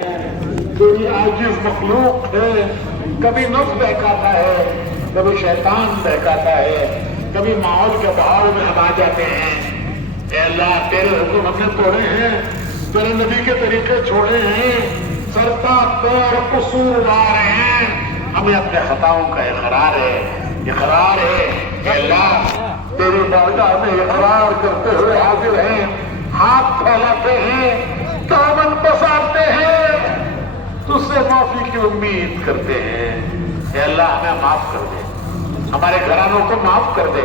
कोई आजिज मखलूक है, कभी नफ्स बहकाता है, कभी शैतान बहकाता है, कभी माहौल के बहाव में हम आ जाते हैं। ए अल्लाह, तेरे हुक्म हमने तोड़े हैं, तेरे नबी के तरीके छोड़े हैं, सरता पैर कसूरवार हैं, हमें अपने खताओं का इकरार है। ए अल्लाह, तेरी बारगाह में इकरार करते हुए हाजिर हैं, हाथ फैलाते हैं, दामन पसारते हैं, तुझसे माफी की उम्मीद करते हैं। ए अल्लाह, हमें माफ कर दे, हमारे घरानों को माफ कर दे,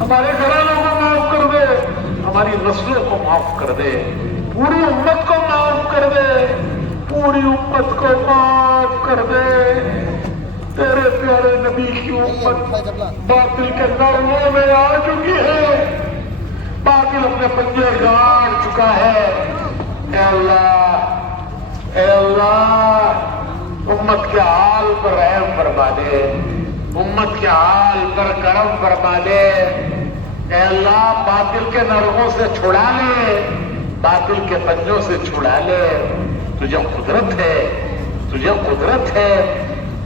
हमारे घरानों को माफ कर दे, हमारी नस्लों को माफ कर दे, पूरी उम्मत को माफ कर दे, पूरी उम्मत को माफ कर दे। तेरे प्यारे नबी की उम्मत बातिल के नरमों में आ चुकी है, बातिल अपने पंजे गाड़ चुका है। ए अल्लाह, उम्मत के हाल पर रहम फरमा दे, उम्मत के हाल पर करम फरमा दे। ए अल्लाह, बातिल के नरमों से छुड़ा ले, बातिल के पंजों से छुड़ा ले। तुझे कुदरत है, तुझे कुदरत है।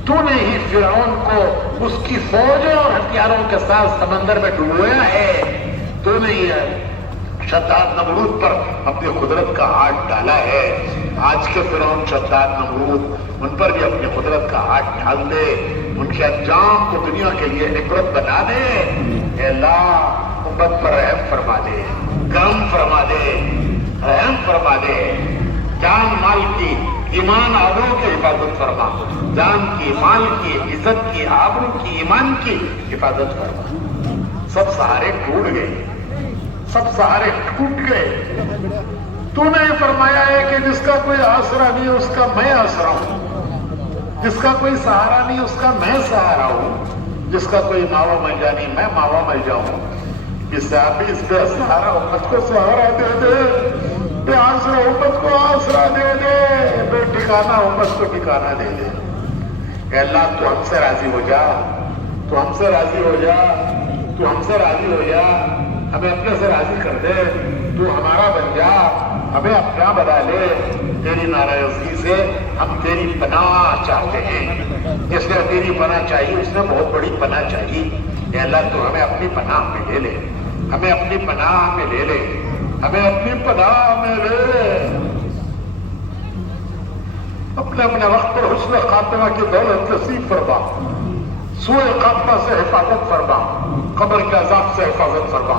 तूने ही फिरौन को उसकी फौजों और हथियारों के साथ समंदर में डुबोया है। तूने ही शद्दाद नमरूद पर अपनी कुदरत का हाथ डाला है। आज के फिरौन शद्दाद नमरूद, उन पर भी अपनी कुदरत का हाथ डाल दे, उनके अंजाम को दुनिया के लिए इबरत बना दे। ए अल्लाह, उम्मत पर रहम फरमा दे, करम फरमा दे, रहम फरमा दे। जान माल की, ईमान आबरू की हिफाजत फरमा, जान की, माल की, इज्जत की, आबरू की, ईमान की हिफाजत फरमा। सब सहारे टूट गए, सब सहारे टूट गए। तूने फरमाया है कि जिसका कोई आसरा नहीं उसका मैं आसरा हूं, जिसका कोई सहारा नहीं उसका मैं सहारा हूं, जिसका कोई मावा मिल जा नहीं मैं मावा मिल जाऊं। इससे आप इस पे सहारा उम्मत को सहारा दे दे, आसरा उम्मत को आसरा दे दे, ठिकाना उम्मत को ठिकाना दे दे। अल्लाह, तू हमसे राजी हो जा, तू हमसे राजी हो जा, तू हमसे राजी हो जा, हमें अपने से राजी कर दे, तू हमारा बन जा, हमें अपना बना ले। तेरी नाराजगी से हम तेरी पनाह चाहते हैं। जिसने तेरी पनाह चाहिए उसने बहुत बड़ी पनाह चाहिए। अल्लाह, तू हमें अपनी पनाह में ले ले, हमें अपनी पनाह में ले ले, हमें अपनी पनाह में ले ले। अपने अपने वक्त पर हुस्न खातिमा की दौलत नसीब फरमा, सूए खातिमा से हिफाजत फरमा, कब्र के अजाब से हिफाजत फरमा,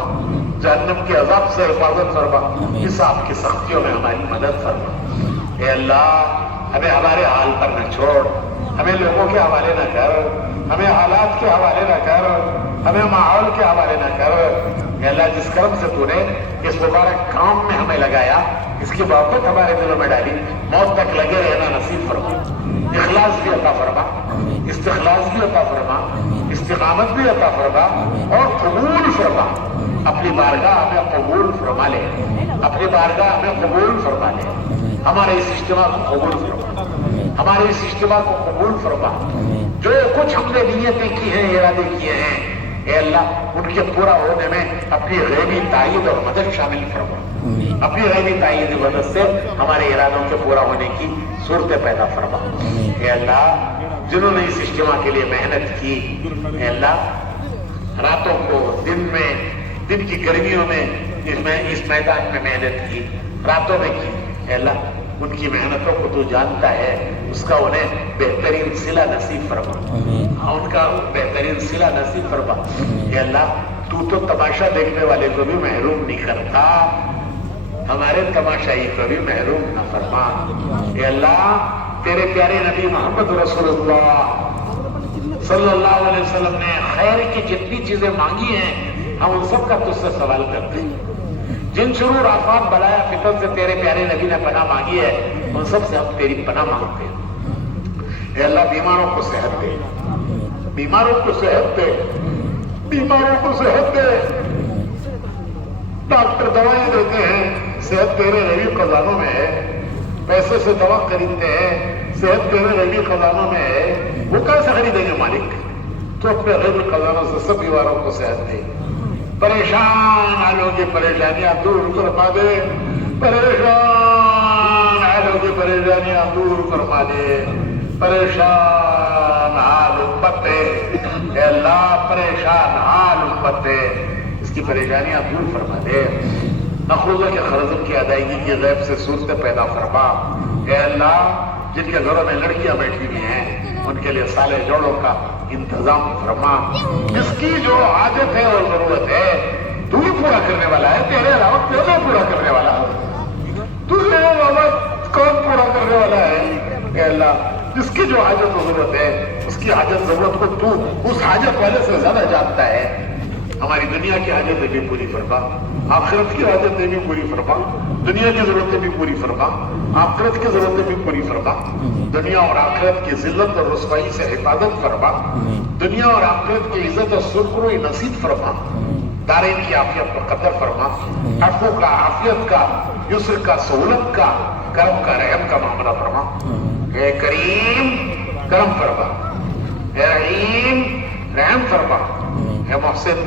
जहन्नम के अजाब से हिफाजत फरमा, हिसाब की सख्तियों में हमारी मदद फरमा। ए अल्लाह, हमें हमारे हाल पर न छोड़, हमें लोगों के हवाले न कर, हमें हालात के हवाले न कर, हमें माहौल के हवाले न कर। ए अल्लाह, जिस कर्म से तूने इस मुबारक काम में हमें लगाया, इसकी मोहब्बत हमारे दिलों में डाली, मौत तक लगे रहना नसीब फरमा, इखलास भी अता फरमा, इस्तिखलास भी अता फरमा, इस्तिकामत भी अता फरमा और कबूल फरमा। अपनी बारगाह हमें कबूल फरमा ले, अपनी बारगाह हमें कबूल फरमा ले। हमारे इस इज्तिमा को कबूल फरमा, हमारे इस इज्तिमा को कबूल फरमा। जो कुछ हमने नियतें की हैं, इरादे किए हैं, ए अल्लाह, उनके पूरा होने में अपनी गैबी तायीद और मदद शामिल फरमा। अपनी गैबी तायीद की मदद से हमारे इरादों के पूरा होने की सूरतें पैदा फरमा। ए अल्लाह, जिन्होंने इस इज्तिमा के लिए मेहनत की, ए अल्लाह, रातों को दिन में, दिन की गर्मियों में इस मैदान में मेहनत की, रातों में की। ए अल्लाह, उनकी मेहनतों को तू जानता है, उसका उन्हें बेहतरीन सिला नसीब फरमा, उनका बेहतरीन सिला नसीब फरमा। ए अल्लाह, तू तो तमाशा देखने वाले को भी महरूम नहीं करता, हमारे तमाशाई को भी महरूम न फरमा। ए अल्लाह, तेरे प्यारे नबी मोहम्मद रसूलुल्लाह सल्लल्लाहु अलैहि वसल्लम ने खैर की जितनी चीजें मांगी हैं, हम उन सब का तुझसे सवाल करते हैं। जिन शुरूर आफात बलाया फितर से तेरे प्यारे नबी ने पनाह मांगी है, उन सब से हम तेरी पनाह मांगते हैं। ए अल्लाह, बीमारों को सेहत दे, बीमारों को सेहत दे, बीमारों को सेहत दे। डॉक्टर दवाएं देते हैं, सेहत तेरे रबी खजानों में है, पैसे से दवा खरीदते हैं, सेहत तेरे रबी खजानों में है, वो कैसे खरीदेंगे मालिक? तो अपने रबी खजानों से सब बीमारों को सेहत दे। परेशान हालों की परेशानियां दूर करवा दे, परेशान हालों بیماریوں کی پریشانیاں دور فرما دے. پریشان حال امت ہے اے اللہ، پریشان حال امت ہے، اس کی پریشانیاں دور فرما دے. نقوزوں کے خرزم کی ادائیگی کی غیب سے صورتیں پیدا فرما. اے اللہ، جن کے گھروں میں لڑکیاں بیٹھی ہوئی ہیں ان کے لیے سالے جوڑوں کا انتظام فرما. اس کی جو حاجت ہے اور ضرورت ہے تو ہی پورا کرنے والا ہے، تیرے علاوہ کون پورا کرنے والا ہے؟ تجھے علاوہ کون پورا کرنے والا ہے؟ اے اللہ، جس کی جو حاجت و ضرورت ہے اس کی حاجت ضرورت کو تو اس حاجت والے سے زیادہ جانتا ہے. ہماری دنیا کی حاجتیں بھی پوری فرما، آخرت کی حاجتیں بھی پوری فرما، دنیا کی ضرورتیں بھی پوری فرما، آخرت کی ضرورتیں بھی پوری فرما. دنیا اور آخرت کی ذلت اور رسوائی سے حفاظت فرما. دنیا اور آخرت کی عزت اور سرخروئی نصیب فرما. دارین کی عافیت پر قدر فرما. عفو کا، عافیت کا، یسر کا، سہولت کا، کرم کا، رحم کا معاملہ فرما. اے کریم کرم فرما، اے رحیم رحم فرما، اے محسن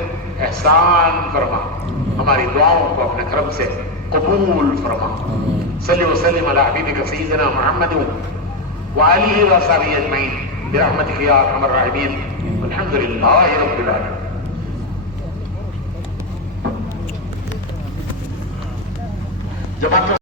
احسان فرما. ہماری دعاؤں کو اپنے کرم سے قبول فرما. صلی وسلم علی حبیبک سیدنا محمد وآلہ وصحبہ اجمعین برحمتک یا ارحم الراحمین والحمد للہ رب العالمین. جماعت